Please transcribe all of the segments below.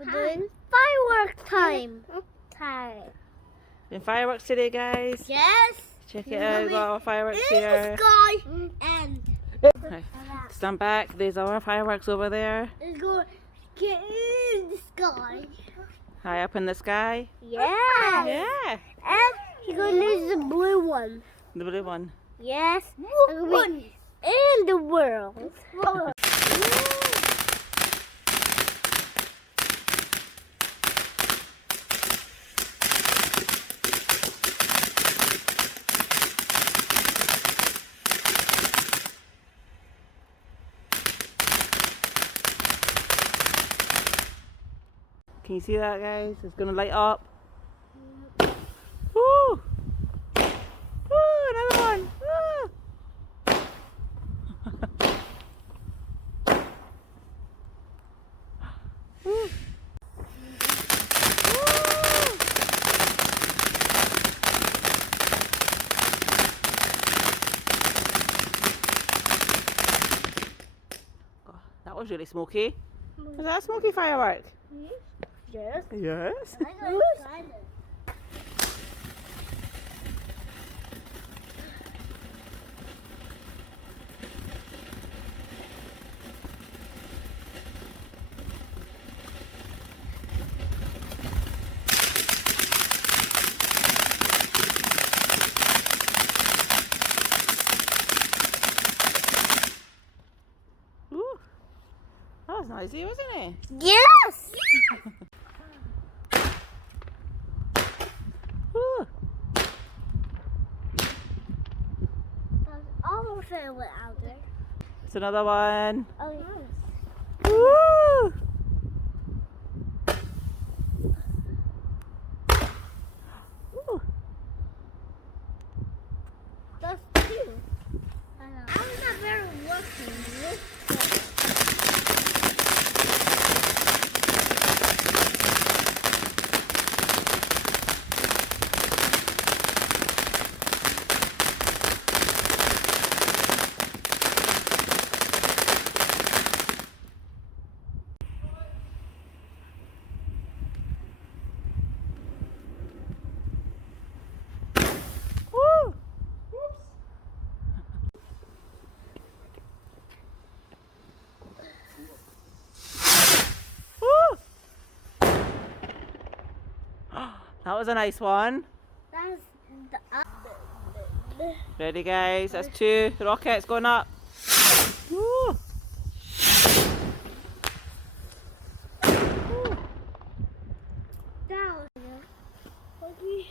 We're doing fireworks time. Doing fireworks today, guys. Yes. Check it out. We've got our fireworks here. In the sky and Right. Stand back. There's our fireworks over there. it's going to get in the sky. High up in the sky. Yeah. Yeah. And you're going to lose the blue one. The blue one. Yes. One in the world. Can you see that, guys? It's gonna light up. Woo! Woo! Another one! Woo! Woo! Oh, that was really smoky. Was that a smoky firework? Yes. Yes. Ooh, that was noisy, wasn't it? Yes. Ooh. That's almost a little out there. It's another one. Oh, Woo! Ooh. that's two. I'm not very working. Woo! Woo! That was a nice one. That's the Ready, guys? That's two rockets going up. Woo! Woo! down. Okay.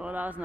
Oh, that was nice.